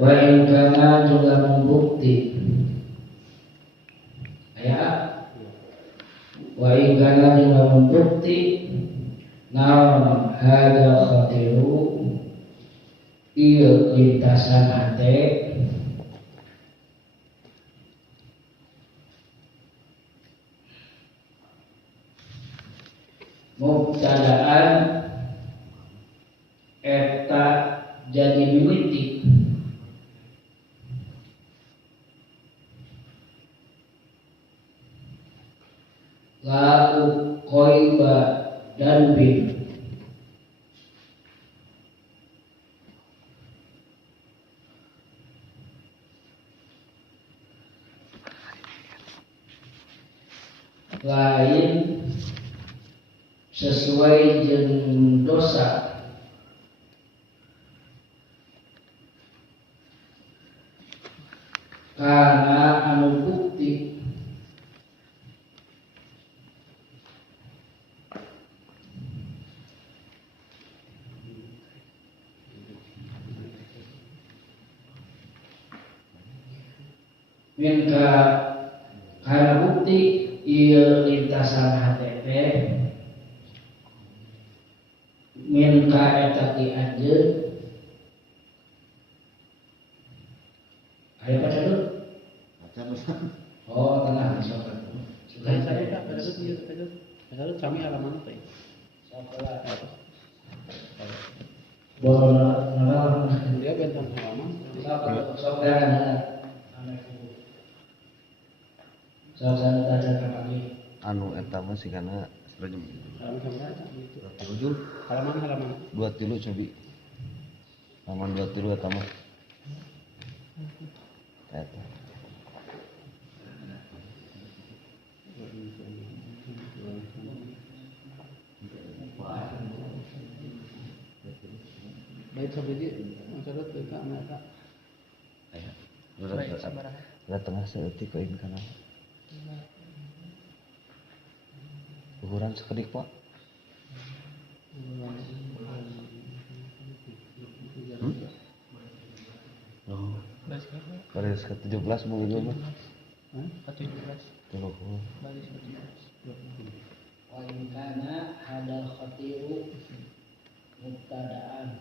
Wa in kana juga membukti ya. Wa in kana juga membukti naon hada khatiru ieu lintasan hate mubtadaan eta jadi mimiti lau qoiba dan bin lain sesuai jeung dosa karena anu bukti minka karena bukti ieu lintasan HTP minka eta ti anjeun aya baca dulu oh tenang sok saya ada kami halaman apa ya? boleh Dia bentang halaman. sok saya tanya lagi anu eta mah sigana serem Halaman berapa gitu? tujuh Halaman. 23 cobi halaman 23 eta mah eta Baik sampai dia mencatat ke anak. aya udah tengah seeutik kain kana ukuran sekedik pak oh baris ke 17 mau itu mah Ke 17 baris ke 17 wa in kana hadal khatiru mubtadaan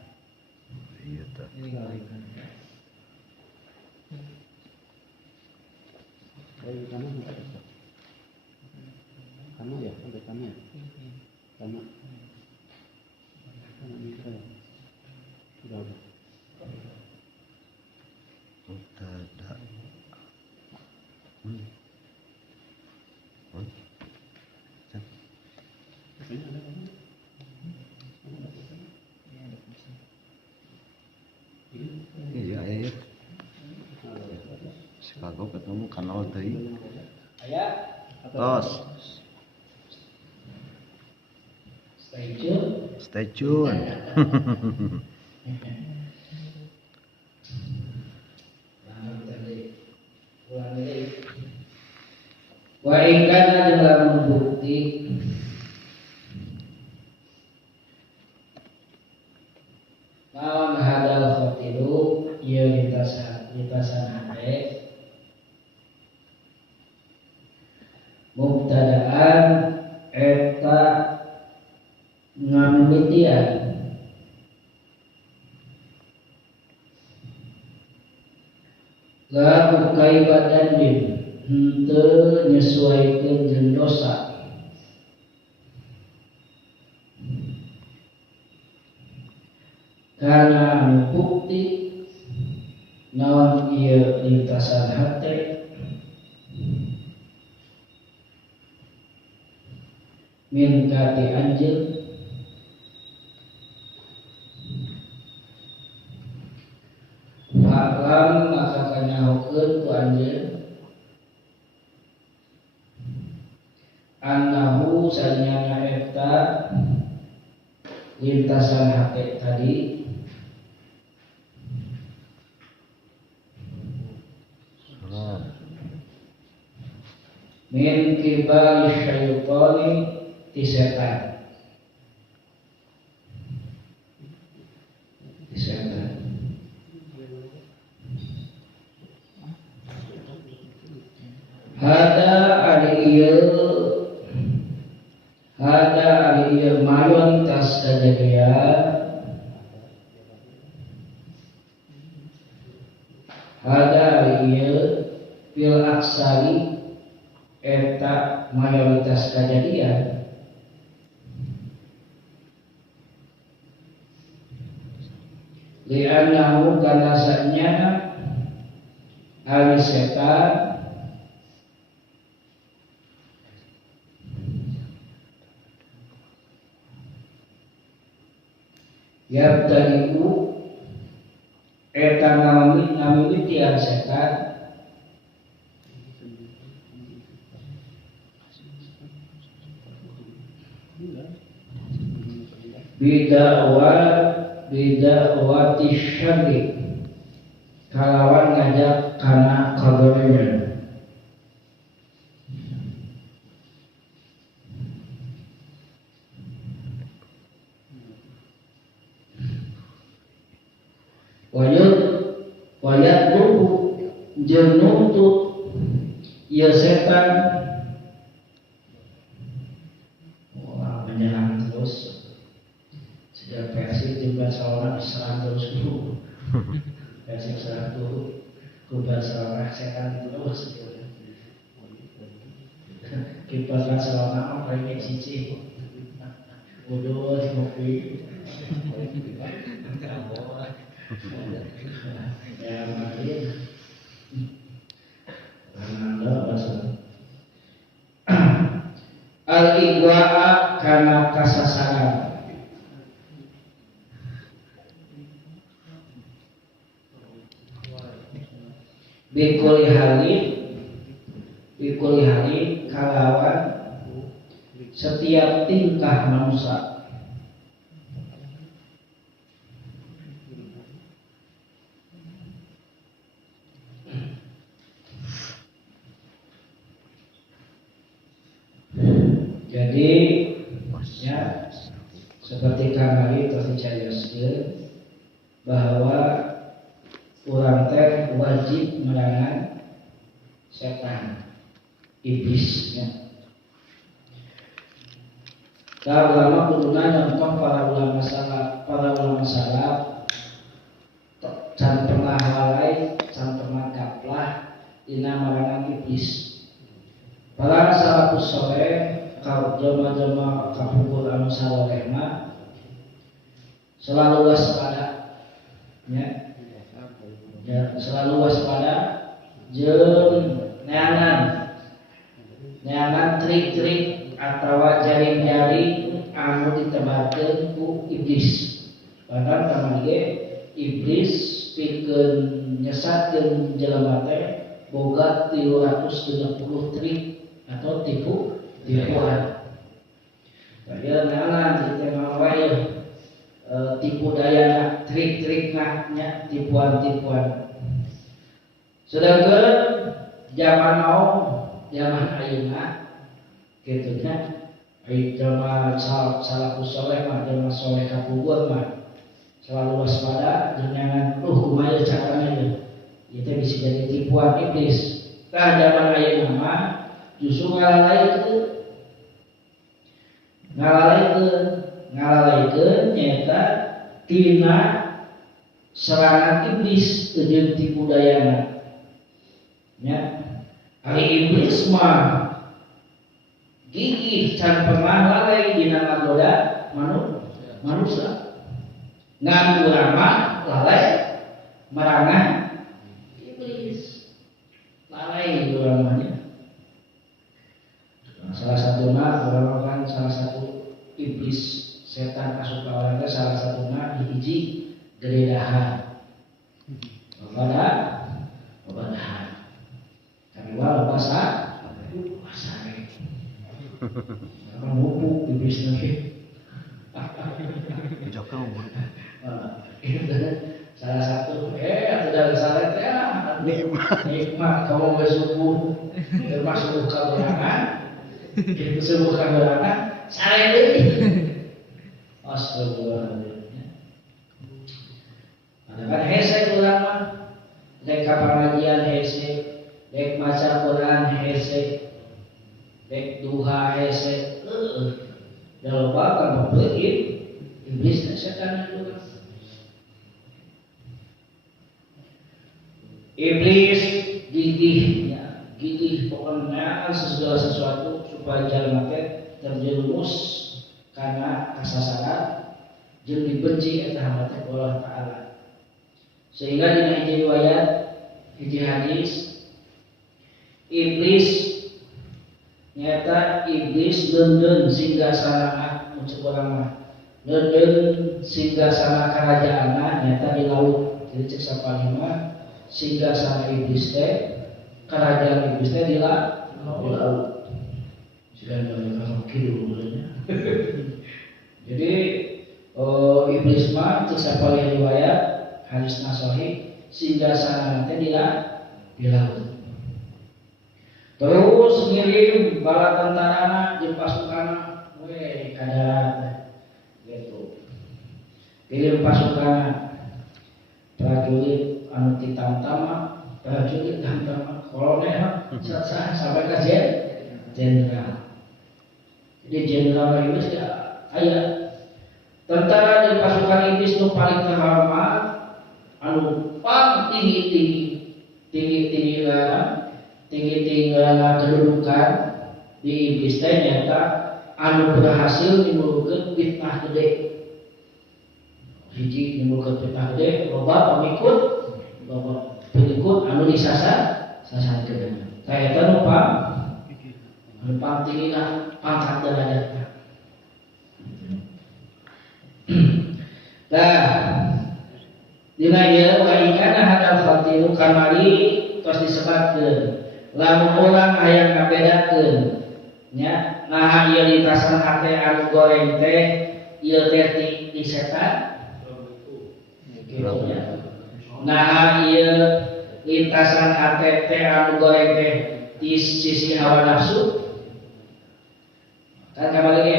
iya tah Baik karena ya sampai karena mitra ya sudah mubtada iya Chicago ketemu kanal tadi aya tos stay tune wa in kana dalam bukti lawan hadal khatiru ieu lintasan hate mubtadaan eta ngamimitian la kaibadan bin henteu nyesuaikeun jeung dosa karena anu bukti naon ieu lintasan hate min kati anjeun Faklam maka kanyahokeun ku anjeun annahu sanyana eta lintasan hate tadi min kibali syaitani ti setan Hada ari ieu mayoritas kejadian. Hada ari ieu fil aksari eta mayoritas kejadian. Li'annahu kana sa'nyana ari setan yabtadi'u eta namimitian setan bida'wati syarri kalawan ngajak kana kadoremen. Wayat lubu jeung nuntut ieu setan menyerang terus. Sejak Persib tim Barcelona diserang terus dulu. Persib serang dulu ke Barcelona setan terus gitu. Kiper Barcelona mah paling cici. Bodoh si kopi. Ya mati. Anda bahasa al-igwa'a kana kasasaran. Bikuli hari kalawan setiap tingkah manusia. Jadi ya seperti kamari tercayoskeun bahwa urang teh wajib merangan setan iblisnya. Para ulama kuduna nyontoh para ulama salaf can pernah lalai, can pernah gaplah dina marangan iblis. Para salafus saleh kau jama-jama kapungkur anu saleh mah selalu waspada ya. Selalu waspada jeung neangan trik-trik atawa jaring-jaring anu ditebarkeun ku iblis. Padahal kamari ge iblis pikeun nyesatkeun jelema teh boga 360 trik atau tipuan. Padahal neangan kita mau wae tipu daya trik-trikna nya tipuan-tipuan. Sedangkan zaman now zaman ayeuna kitu nya ai zaman salafus saleh mah zaman saleh kapungkur mah selalu waspada jangan kumaha carana ieu teh bisa jadi tipuan iblis. Tah zaman ayeuna mah justru ngalalikeun nyata tina serangan iblis jeung tipu dayana. Ya, ari iblis mah gigih can pernah lalai dina ngagoda manusia. Ngan urang mah lalai merangan iblis. Lalai urang mah. Salah satuna urang kan salah satu iblis setan asup ka urang teh salah satuna hiji geredahan. Obadahan. Kedua bahasa orang mupuk iblis nanti. Joko umur. Salah satu sudah salah teh nikmat kamu bersubuh termasuk kaberangan itu subuh kaberangan sare deui. Astagfirullahaladzim. Ada kan hese urang mah rek ka pengajian hese dek maca Quran hese, dek duha hese, jangan lupa kan berbeli iblis dan setan itu. Iblis gigih pokoknya segala sesuatu supaya jalan mati terjerumus karena kesasaran jeung dibenci eta hamba teh Allah Ta'ala. Sehingga dina hiji riwayat hiji hadis iblis nyata iblis leundeun singgasana muncul urang mah leundeun singgasana karajaanna nyata di laut. Jadi cek sapalima singgasana iblis teh kerajaan iblis teh di laut. Sudah banyak kilo mulanya. Jadi iblis mah cek sapalima riwayat hadis sahih singgasana teh di laut. Terus ngirim bala tentarana jeung pasukanna we ka darat gitu. Kirim pasukanna prajurit anu titam-tama, prajurit tamtama, kolonel sampai ka jenderal. Jadi jenderal iblis ya aya tentara dan pasukan iblis nu paling terhormat anu pang tinggi kedudukan di iblis teh nyata anu berhasil nimbulkeun fitnah gede. Hiji nimbulkeun fitnah gede, loba pengikut anu disasarkeun. Ka eta nu pang tingina pangkat derajatna. Nah, dina ieu wa ikana hadal fatilu kamari tos disebatkeun. Lamun urang hayang ngabedakeun nya naha ieu lintasan hate anu goreng teh ieu teh ti setan kitu nya. Naha ieu lintasan hate teh anu goreng teh di sisi hawa nafsu. Kan kamari ge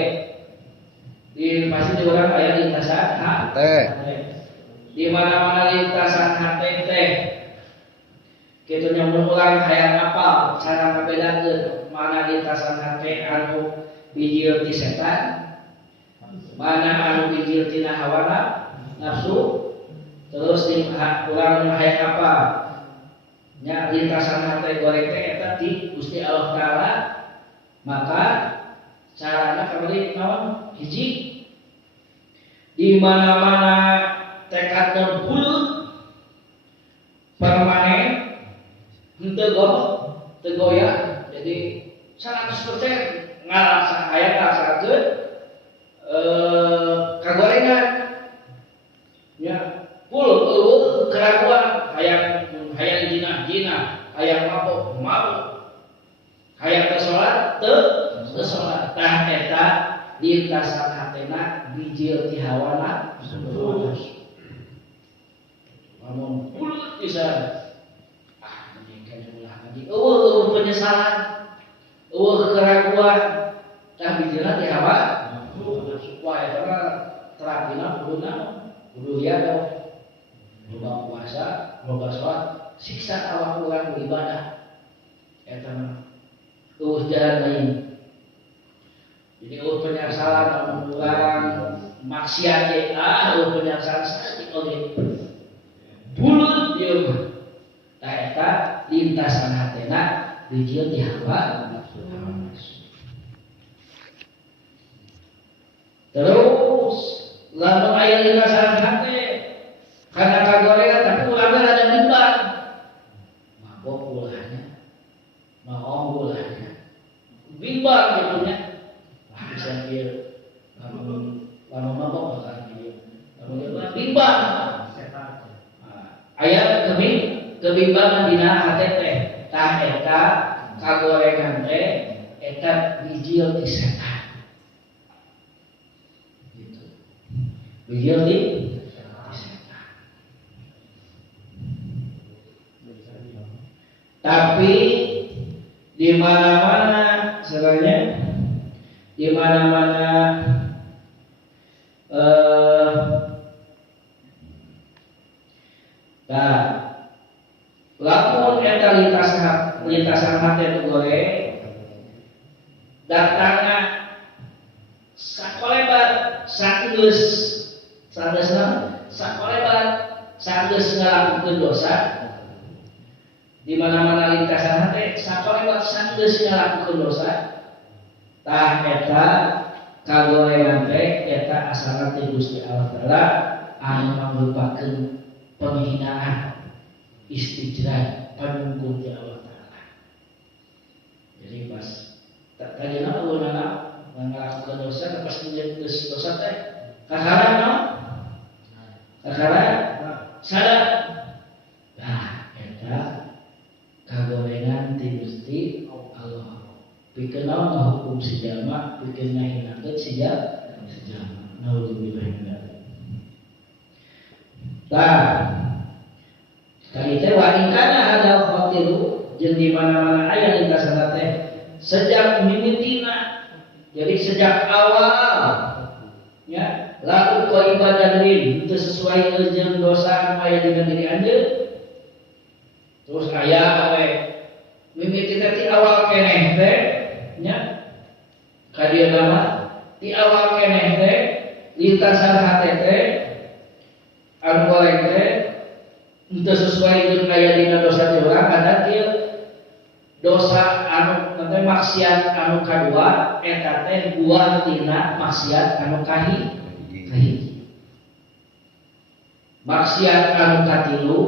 di pasti di urang aya lintasan hate. Di mana-mana lintasan hate teh kitu nya mun urang hayang apal cara ngabedakeun mana lintasan hate anu bijil ti setan, mana anu bijil tina hawa nafsu. Terus di urang hayang apal nya lintasan hate goreng teh eta ti Gusti Allah Ta'ala, maka carana kamari naon hiji di mana-mana tekadna bulut permanen henteu goyah, jadi 100% hayang ngaraskeun kagorengan nya full keraguan hayang jinah hayang mabuk hayang teu salat teu salat tah eta lintasan hatena bijil ti hawa nafsu. Lamun bulut bisa penyesalan, keraguan, tah bijilna ti hawa nafsu. Wah eta mah terapina kudu ieu loba puasa, loba salat, siksa awak urang beribadah. Eta mah jalan lain. Jadi penyesalan lamun urang maksiat ge penyesalan saeutik oge. Bulut ieu mah. Tah eta lintasan hatena bijil ti hawa nafsu. Terus lamun aya lintasan hate kana kagorengan tapi ulangna ada bimbang. Mabok ulahnya. Maong ulahnya. Bimbang gitu nya. Bisa kieu lamun mabok bakal kieu. Lamun bimbang setan. Aya kebimbangan dina hate teh tah eta kagorengan teh eta bijil ti setan. Gitu. Bijil ti setan. Tapi di mana-mana sebenarnya di mana-mana lamun eta lintasan hati itu boleh datangnya sakolebat sageus sakolebat sageus ngalakukeun dosa di mana-mana lintasan hati sakolebat sageus ngalakukeun dosa tah eta kagorengan teh eta asalna ti Gusti Allah Taala anu mangrupakeun penghinaan istijrah panungkul ti Allah Taala. Jadi pas tadina ulama ngalakukeun dosa pas geus dosa teh kakaran no kakaran sadar nah eta kagorengan ti Gusti Allah pikeun naon ngahukum si jalma pikeun ngahinakeun si jalma naudzubillah min dzalik. Tah kali teh wa in kana hadal khatiru jeung di mana-mana aya lintasan teh sejak mimitina jadi sejak awal ya lalu ko ibadah lin teu sesuai jeung dosa anu aya dina diri anjeun terus aya we mimiti teh ti awal keneh teh nya kadieu nama di awal keneh teh lintasan hate teh anu golek teh henteu sesuai jeung aya dina dosa teh urang ada kieu dosa anu teh maksiat anu kadua eta teh buah tina maksiat anu kahiji maksiat anu katilu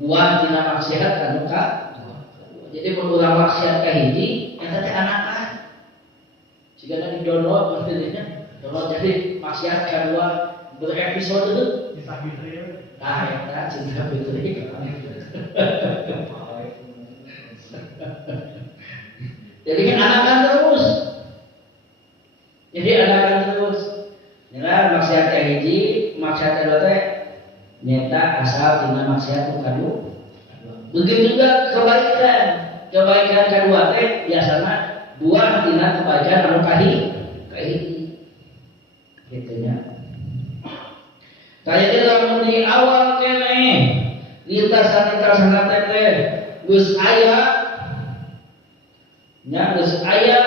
buah tina maksiat anu kadua jadi mun urang maksiat kahiji eta teh anakan sigana di download maksudnya download jadi maksiat kadua berepisode nah eta cinta fitri jadi kan anakan terus nila maksiat kahiji maksiat kadua teh nyata asal tina maksiat kadua begitu juga kebaikan kedua teh biasanya buah tina kebaikan anu kahiji gitunya. Kaya lamun di awal keneh lintasan teh geus aya nya geus aya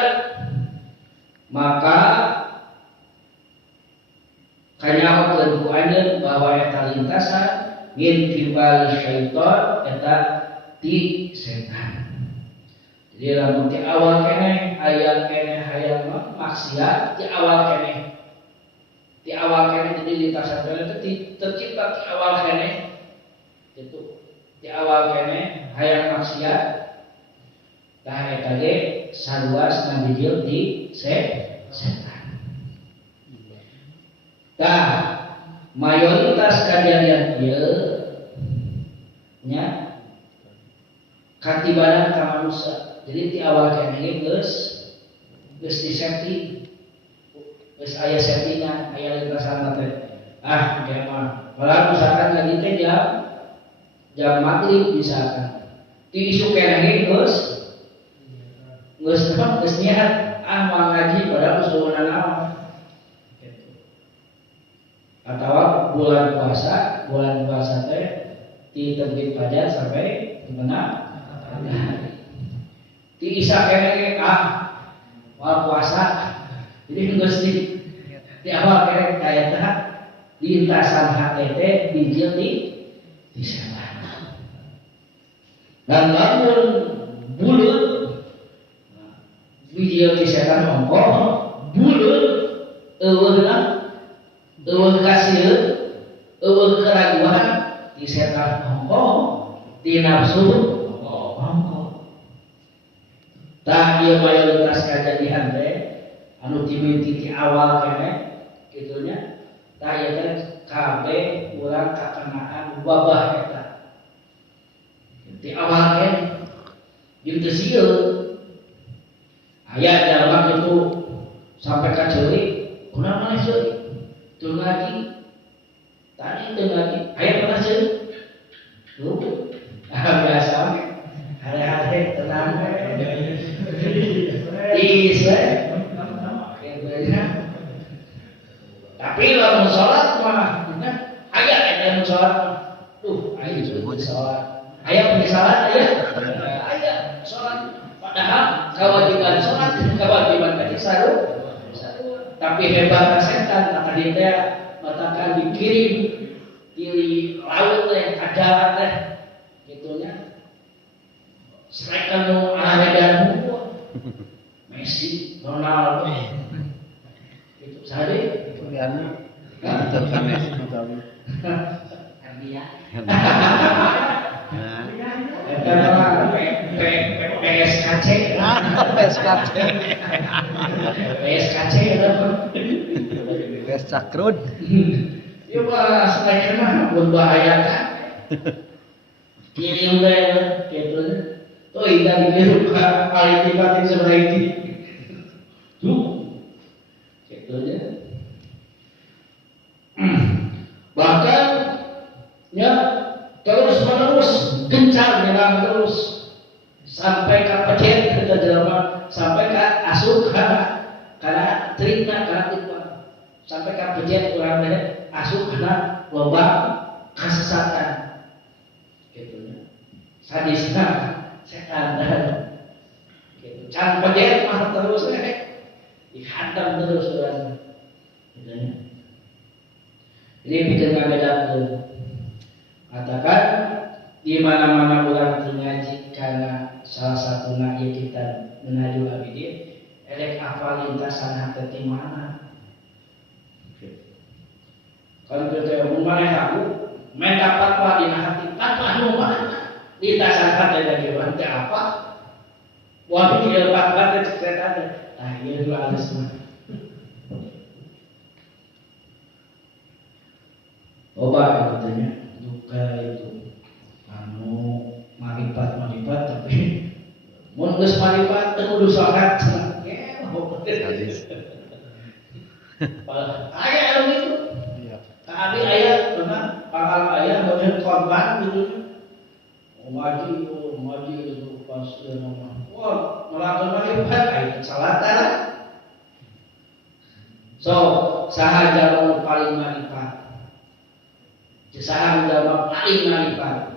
maka kanyahokeun ku anjeun bahwa eta lintasan min kibal syaitan eta ti setan. Jadi lamun di awal keneh aya keneh hayang maksiat di awal keneh jadi lintasan itu tercipta di awal keneh itu di awal keneh hayang maksiat tah eta ge saluas ngabijil di setan. Tah mayoritas kejadian ieu nya katibanan ka manusia. Jadi di awal keneh geus disetting. Geus aya settingan, aya lintasan teh. Dia mah. Malah misalkan tadi teh jam maghrib misalkan. Di isu keneh geus niat mau ngaji padahal suruhan naon. Atau bulan puasa teh di terbit fajar sampai menang di isya keneh mau puasa. Jadi geus di awal keneh kaya teh lintasan HTT bijil di setan. Dan lamun bulut bijil di setan ongkoh bulut eueuh kasieun eueuh keraguan di setan ongkoh di nafsu ongkoh. Tah ieu mayoritas kejadian teh anu dimimiti di awal keneh gitunya tah ieu teh kabeh urang kakenaan wabah eta di awal keneh jeung teu sieun aya jalma kitu sampai ka ceurik kunaon maneh ceurik teu ngaji tadi teu ngaji aya pernah ceurik tuh biasa hari-hari tenang tapi lamun sholat mah aya eta nu sholat ayo sholat Aya penyesalan aya. Aya salat padahal kewajiban salat kewajiban tadi sarua. Tapi hebatnya setan maka dia teh matakan dikirim di laut teh kajalan teh gitunya. Striker nu Aredan Messi, Ronaldo. Itu sare Kuliahnya terkanes betul. Ardia. PSKC. PSKC Tes cakrut. Ya Pak, striker mah berbahaya kan. Kirim deh gitu. Tuh indah dikirim ke Altifatin sebaik itu. Gitu aja. Bahkan ya terus menerus gencar nyerang terus sampai ke pecet kita jelema sampai ke asup karena trikna karena tipuan sampai ke pecet orang teh asup karena loba kesesatan gitu ya sadisna setan gitu can pecet mah terus dihantam terus orang gitu ya. Ini bikin bedakan. Katakan di mana-mana orang ngaji karena salah satu nabi kita menuju abidin, elek hafal lintasan hati mana. Kalau kita mana aku, main dapat apa di hati, apa mana lintasan hati dari hati apa? Wah ini dapat cerita ada. Nah ini dua alas mah. Obat katanya duka itu anu marifat tapi mun geus marifat teu kudu salat ya hadis aya anu gitu iya tadi aya benar bakal aya bener korban gitu maji itu pas nama wah melakukan marifat aya salat so sahaja anu paling marifat Saham dalam paling marifat.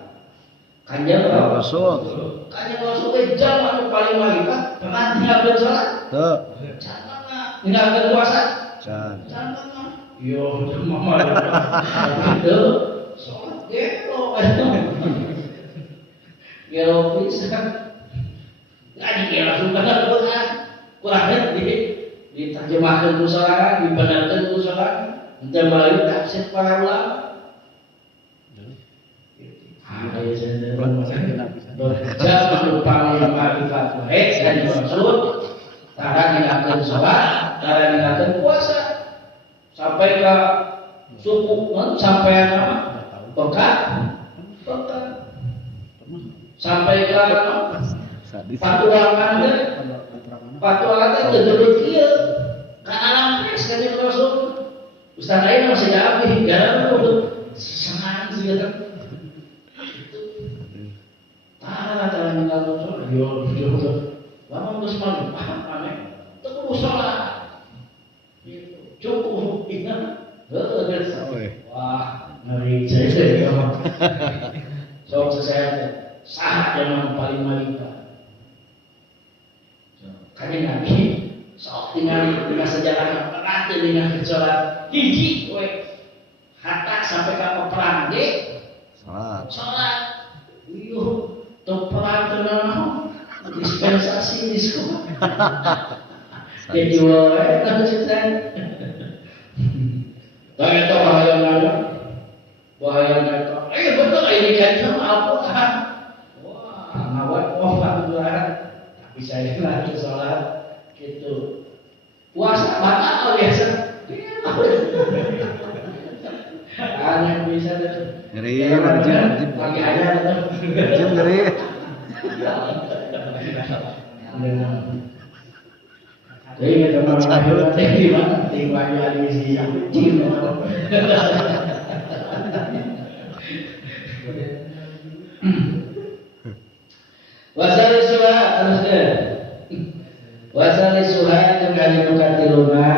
Kanjeng Rasul. Kanjeng Rasul itu jam anu paling marifat. Pernah tinggalkan salat? Tuh. Jangan tinggalkan puasa? Jangan. Yo, mama. Itu salat gelo. Gelo bisa. Lagi gelo sudah Quran. Quran diterjemahkan ku salat, dibenarkan ku salat. Ente melalui tafsir para ulama. Jangan paling marifat baik dan maksud cara dilakukan sholat, cara dilakukan puasa sampai ke suku sampai apa? Pekat sampai ke patuangan itu duduk dia karena lampes kan itu Rasul Ustaz lain masih habis gara-gara itu sesangan sih kan cara meninggal sholat, yo, lama terus malu, aneh, terus sholat, cukup, ingat, wah, ngeri jadi, so saya sah yang paling marifat, kalian nabi, sok tinggal dengan sejarah yang berat dengan sholat, hiji, hatta sampai ke perang, sholat, perang tenang, dispensasi diskon. Jadi wae tak cerita. Dan itu bahaya nggak? Betul ini kan sama Al-Quran. Wah, ngawat Al-Quran. Tapi saya lagi sholat gitu. Puasa batal biasa. Aneh bisa tuh. Ngeri, lagi aja tuh. Ngeri. Jadi teman-teman tinggal di sini jin. Wasali suha terusnya. Wasali suha kembali mukatiluna.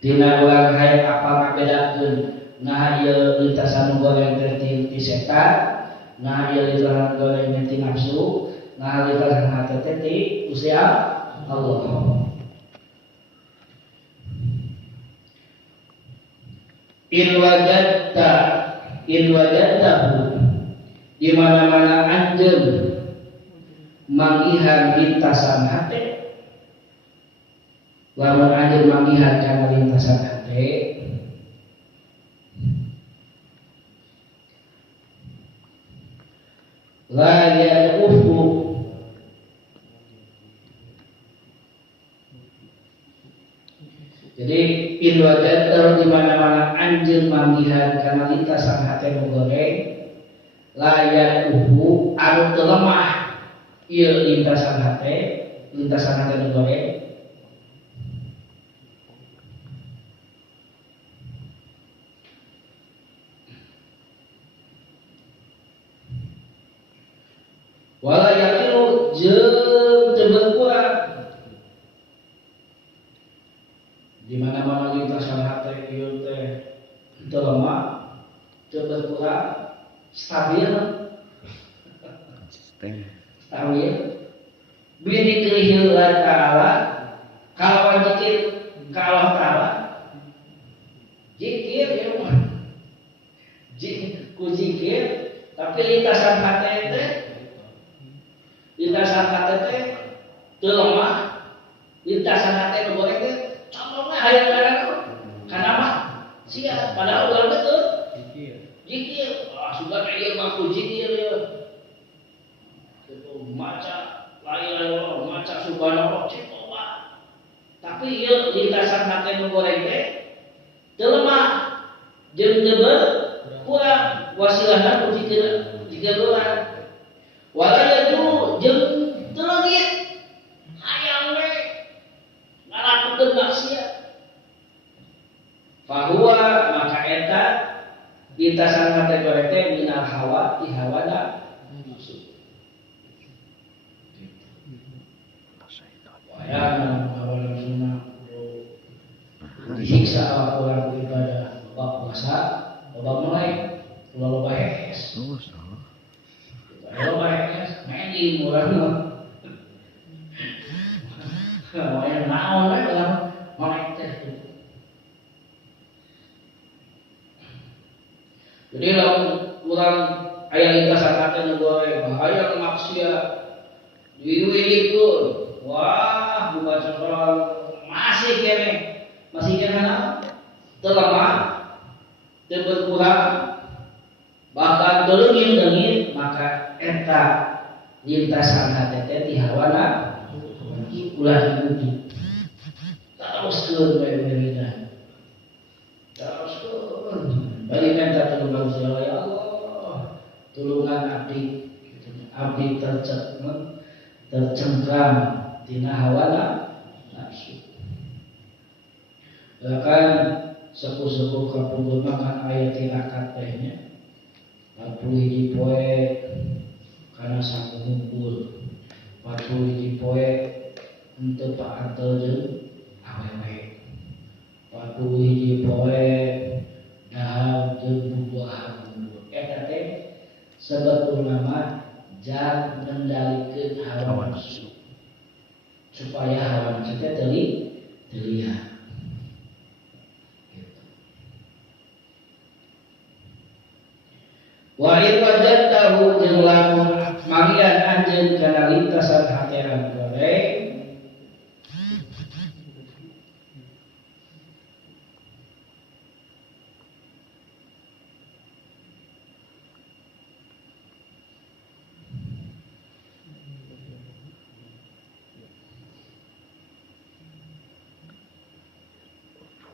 Dina ulang hayat apa ngabedakeun nah ieu lintasan goreng teh ti setan, nah ieu lintasan goreng teh ti nafsu, nah lintasan hate teh ti Gusti Allah. In wajadtahu di mana-mana anjeun manggihan lintasan hate, lamun anjeun manggihan kana lintasan hate, la ya'ufu jadi in wajadtahu di mana-mana anjeun manggihan kana lintasan hate nu goreng, la ya'ufu anu teu lemah ieu lintasan hate nu goreng, wala yaqilu jeung teu berkurang di mana-mana lintasan hate ieu teh teu lemah teu berkurang, stabil bini kelihillah ta'ala kalawan zikir ka Allah ta'ala, zikir ya mah ku zikir tapi lintasan hate teh teu lemah, lintasan hate nu goreng teh contohna hayang kana mah sia padahal urang teh teu zikir, sugan ieu mah ku zikir ya kitu maca la ilaha illallah, maca subhanallah cikoba, tapi ieu lintasan hate nu goreng teh teu lemah jeung teu berkurang wasilahna ku zikir urang, wala yajuru jeung teu leungit hayang we ngalakukeun maksiat, fahuwa maka eta lintasan hate goreng teh minal hawa ti hawana nafsu. Wayang hawa nafsuna disiksa awak urang ibadah, loba puasa, loba melek, loba hees. Loba hees, main urang mah. Wayang naon we urang melek teh. Jadi lamun urang aya lintasan hate nu goreng, hayang maksiat, diwilikeun, wah buka cokol masih kene naon? Teu lemah, teu berkurang, bahkan teu leungit, maka eta lintasan hate teh ti hawana ulah diuji. Teruskeun bae merina. Bagi minta tulungan Gusti Allah, ya Allah, tulungan abdi, abdi tercengkram tina hawa nafsu. Bahkan sepuh-sepuh kapungkur makan ayat tirakat tehnya 41 poe kana saku ngumpul, 41 poe henteu paantel jeung awewe, 41 poe dahar jeung bubuahan unggul. Eta teh sebetulna mah jan mengendalikeun hawa nafsu supaya hawa nafsu teh terlihat. Wa in wajadtahu jeung lamun manggihan anjeun kana lintasan hate anu goreng,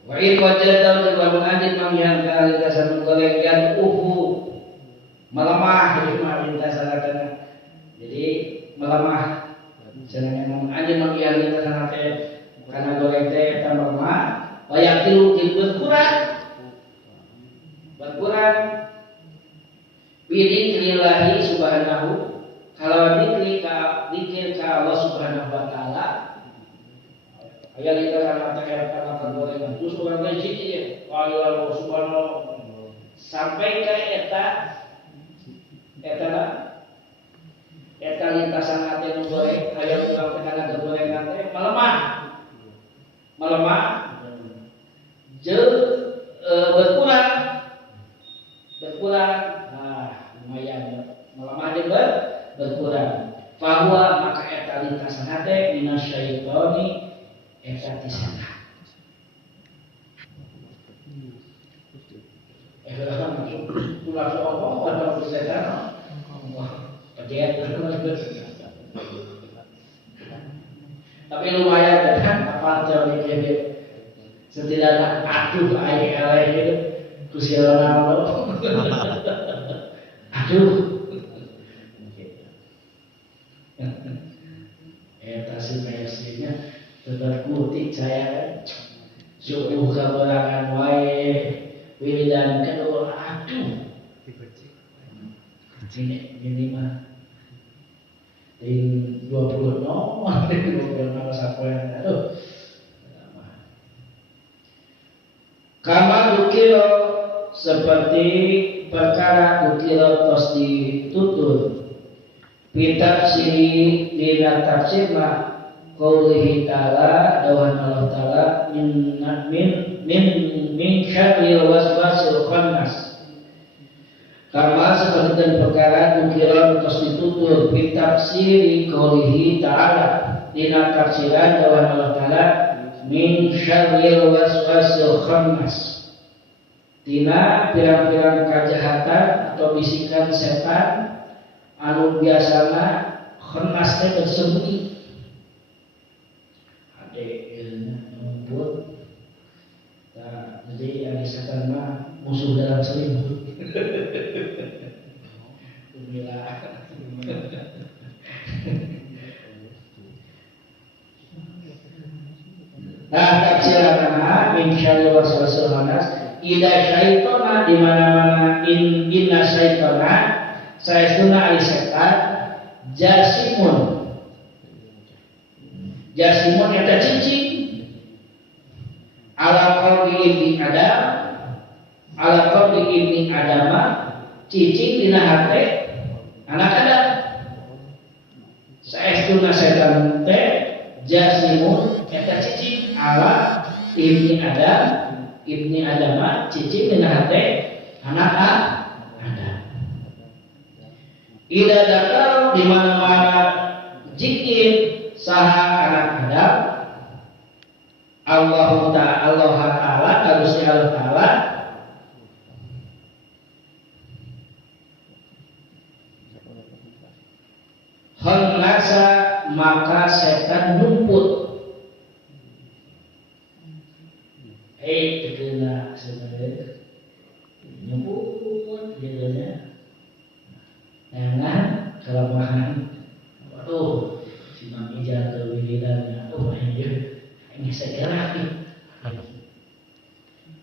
wa in wajadtahu jeung lamun anjeun manggihan kana lintasan anu goreng dan melemah, jadi lintasan hatena jadi melemah. Senang anjeun manggihan lintasan hate kana goreng teh eta melemah, wayakilu jeung berkurang bidzikrillahi subhanahu, kalau dikir ka Allah subhanahu wa ta'ala. Aya lintasan hate kana goreng terus urang teh zikir, Allah subhanahu sampai ke eta lintasan hati nu boleh aya urang teh kana gegolengan teh melemah jeung berkurang lumayan melemah jeung berkurang bahwa maka eta lintasan hati minasyaitoni eta ti setan pulang ngomong pada setan tapi lumayan kan apa jauh ini setidaknya aduh ayah gitu kusiran Ronaldo aduh tasih PSG-nya tetap kutik saya subuh keberangan wae wiridan kedua aduh ini mah ting 20 sampai aduh kama dukiro seperti perkara dukiro tos ditutur bitafsiri dina tafsirna qaulihi ta'ala dawan Allah ta'ala min syarril waswasil khannas kama seperti perkara dukira tos ditutur bitafsiri qaulihi ta'ala dina tafsiran dawan Allah ta'ala min syarril waswasil khannas dina pirang-pirang kejahatan atau bisikan setan anu biasana khannas teh bersembunyi ade nyebut jadi yang setan mah musuh dalam selimut nah tafsiranna min syarri waswasil khannas ida syaitona di mana-mana inna syaitona saestuna ari setan jasimun eta cicing ala qalbi ibni adama cicing dina hate anak Adam saestuna setan teh jasimun eta cicing ala ibni adama cicing dina hate anak Adam ida dakal di mana-mana jikin saha anak Adam Allah Ta'ala harusnya Allah Ta'ala khanasa maka setan numput tegena sebenarnya numput jadinya dengan kelemahan waduh si mami jatuh wiridannya ini segera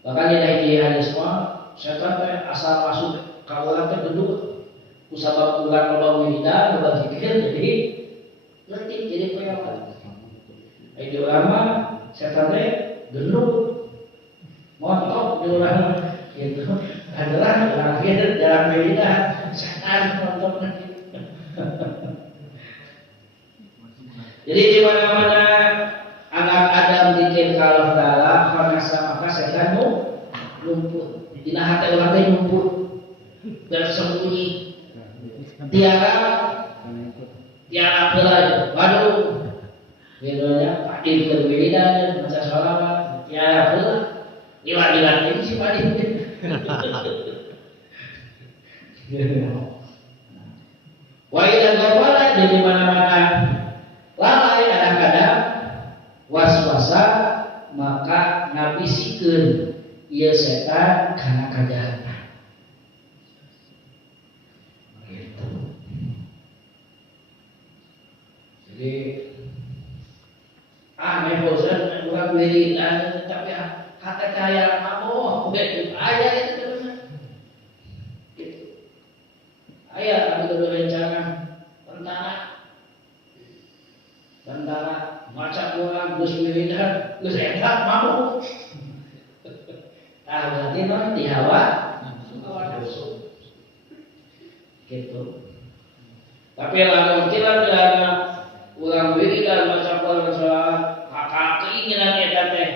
bahkan di hadis semua setan teh asal masuk kawalan teh gedung kusabab ulang loba wiridan loba zikir jadi ngerti jadi perawat di ulama setan teh gendut montok di ulama gitu adalah lahir dalam wiridan setan montok jadi di mana-mana anak Adam dikir kalau Allah khanasa maka setan numput dina hati orang teh numput bersembunyi tiara pelaj waduh bedonya padir keur wiridan maca shalawat tiara pelaj liwat-liwat ini si padir wa ila gawala di mana-mana lalai kadang-kadang waswasa maka ngabisikeun ieu setan kana kajahatan gitu. Jadi bosan urang wiridan tapi hate kaya mabok aya itu bener gitu aya anu rencana tentara maca urang geus wiridan geus eta mabuk berarti non di hawa gitu. Tapi lamun kira-kira ulang wiridan baca Quran maka keinginan eta teh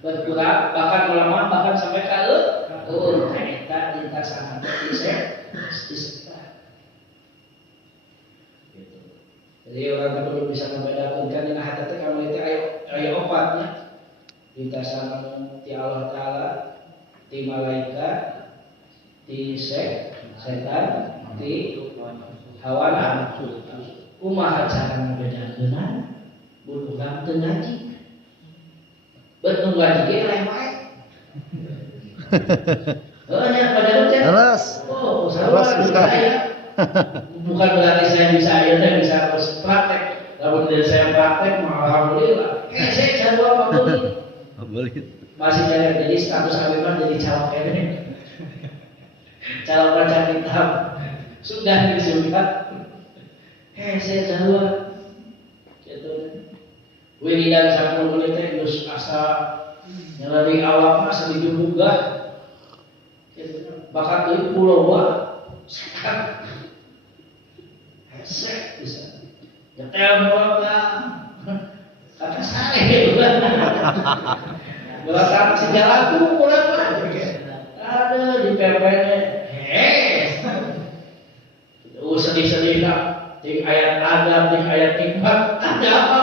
berkurang, bahkan melemah, bahkan sampai ka eta lintasan hati disesat. Gitu. Jadi orang perlu bisa membedakan kan dina hati teh kamu teh aya opatnya. Lintasan ti Allah Taala, ti malaikat, ti setan, ti hawa nafsu. Kumaha cara membedakeunna? Bukan teu ngaji. Betul ngaji ge lain wae. Nya pada teh. Terus. Oh, saya. Bukan berarti saya bisa bisa harus praktek. Lamun saya praktek, alhamdulillah. Saya jadwal apa masih jadi status Habibah jadi calon ini. Calon baca kitab sudah disurat. Saya jadwal gitu. Wiridan 10 menit teh geus asa nyalari awak mah asa dibuka. Gitu. Bakat deui pulau wa sekat. Hesek bisa. Nyetel mola kata sare gitu. Belakang sejarahku pulang lah. Ada di perpene. Sedih-sedih nak. Di ayat adab, di ayat hikmat. Ada apa?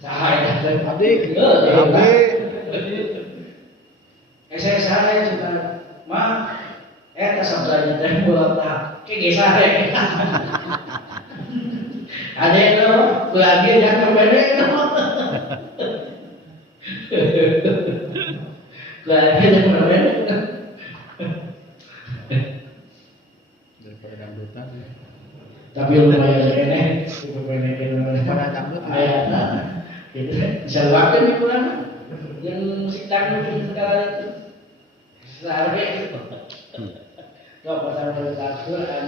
Cahaya dan adik. Saya sare juga. Ma, eta sabdanya teh bolak ke sare. Ada itu lagi yang berbeda itu. Lagi yang berbeda. Daripada dangdutan. Tapi lumayan kene, lumayan Pada dangdut ayatnya. Itu bisa waktu di bulan yang musik dangdut itu segala itu. Sehari itu. Kau pasang Al-Quran,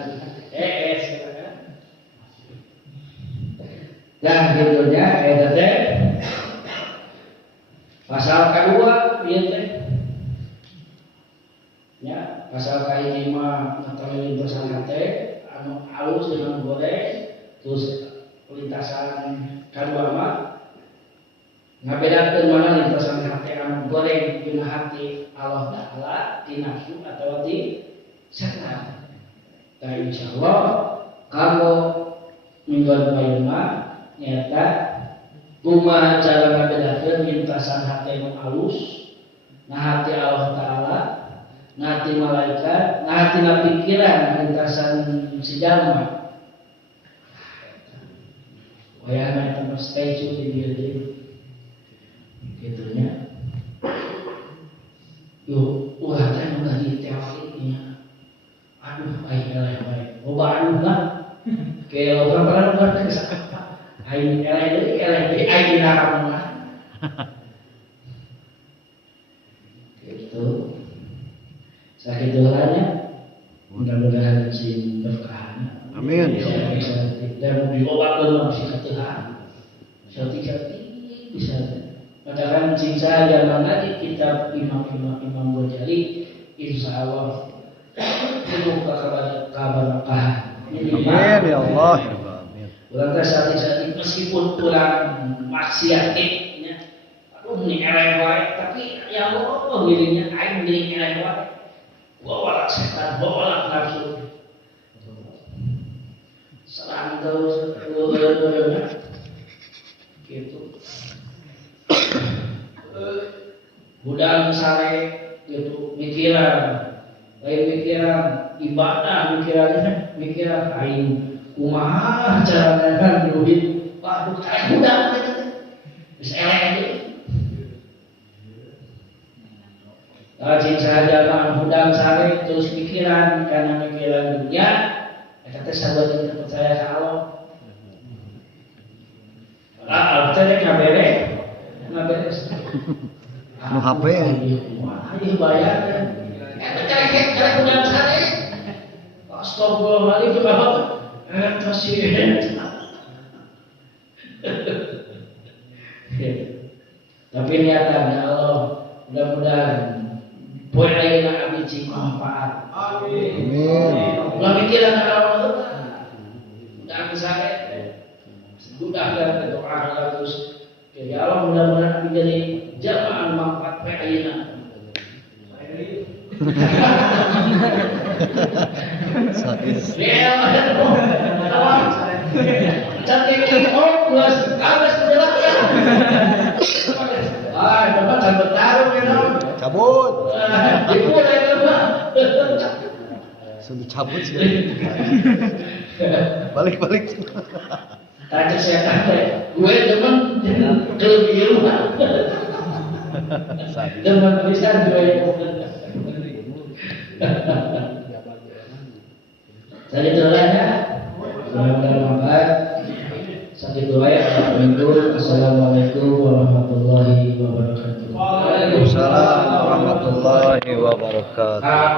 silakan. Nah, judulnya eta teh pasal kedua ieu teh. Ya, pasal kahiji mah ngatawi lintasan hate anu alus jeung goreng, terus lintasan kadua mah ngabedakeun mana lintasan hate anu goreng dina hati Allah Taala di nafsu atau di setan. Nah, insyaallah kalau minggu payuna nyata kumaha cara ngabedakeun lintasan hati nu alus nah hati Allah Taala nah hati malaikat nah hati pikiran lintasan si jalma wayahna eta stay tune di dieu kitu nya yo ulah teh nu tadi teorinya aduh ai eleh wae loba aduh lah ke orang pernah aing eleh aing naramna gitu sakitulanya mudah-mudahan sing berkah Amin ya Allah dan diobatkeun si katuhan sati-sati bisa padahal sing saja mana di kitab Imam Ghazali insyaallah penuh kabarokah Amin ya Allah. Ulang teh sati-sati meskipun kurang maksiat nya. Aduh ini eleh wae tapi ya Allah dirinya aing diri eleh wae. Bawa setan, bawa nafsu. Serang terus gitu. Budal sare gitu mikiran. Lain mikiran ibadah mikiran aing kumaha carana duit waduh kayak budak bisa elek aja rajin saja mah budak sare terus pikiran karena pikiran dunia eta teh sahabat kita percaya ka Allah percaya kabere ngaberes Nu HP ayo bayar eta cari budak sare astagfirullahaladzim coba kasih tapi niatan ya Allah mudah-mudahan poin ayeuna abdi cing manfaat menjadi jamaah manfaat PAINA. Cantik plus kamis menjelaskan. Dapat sampai taruh Cabut. Ibu ada Sudah cabut sih. Balik. tadi saya kata, gue demen kelebihan. Demen bisa gue. Saya doa ya. Semoga bermanfaat. Sakit doa ya. Assalamualaikum warahmatullahi wabarakatuh. Waalaikumsalam warahmatullahi wabarakatuh.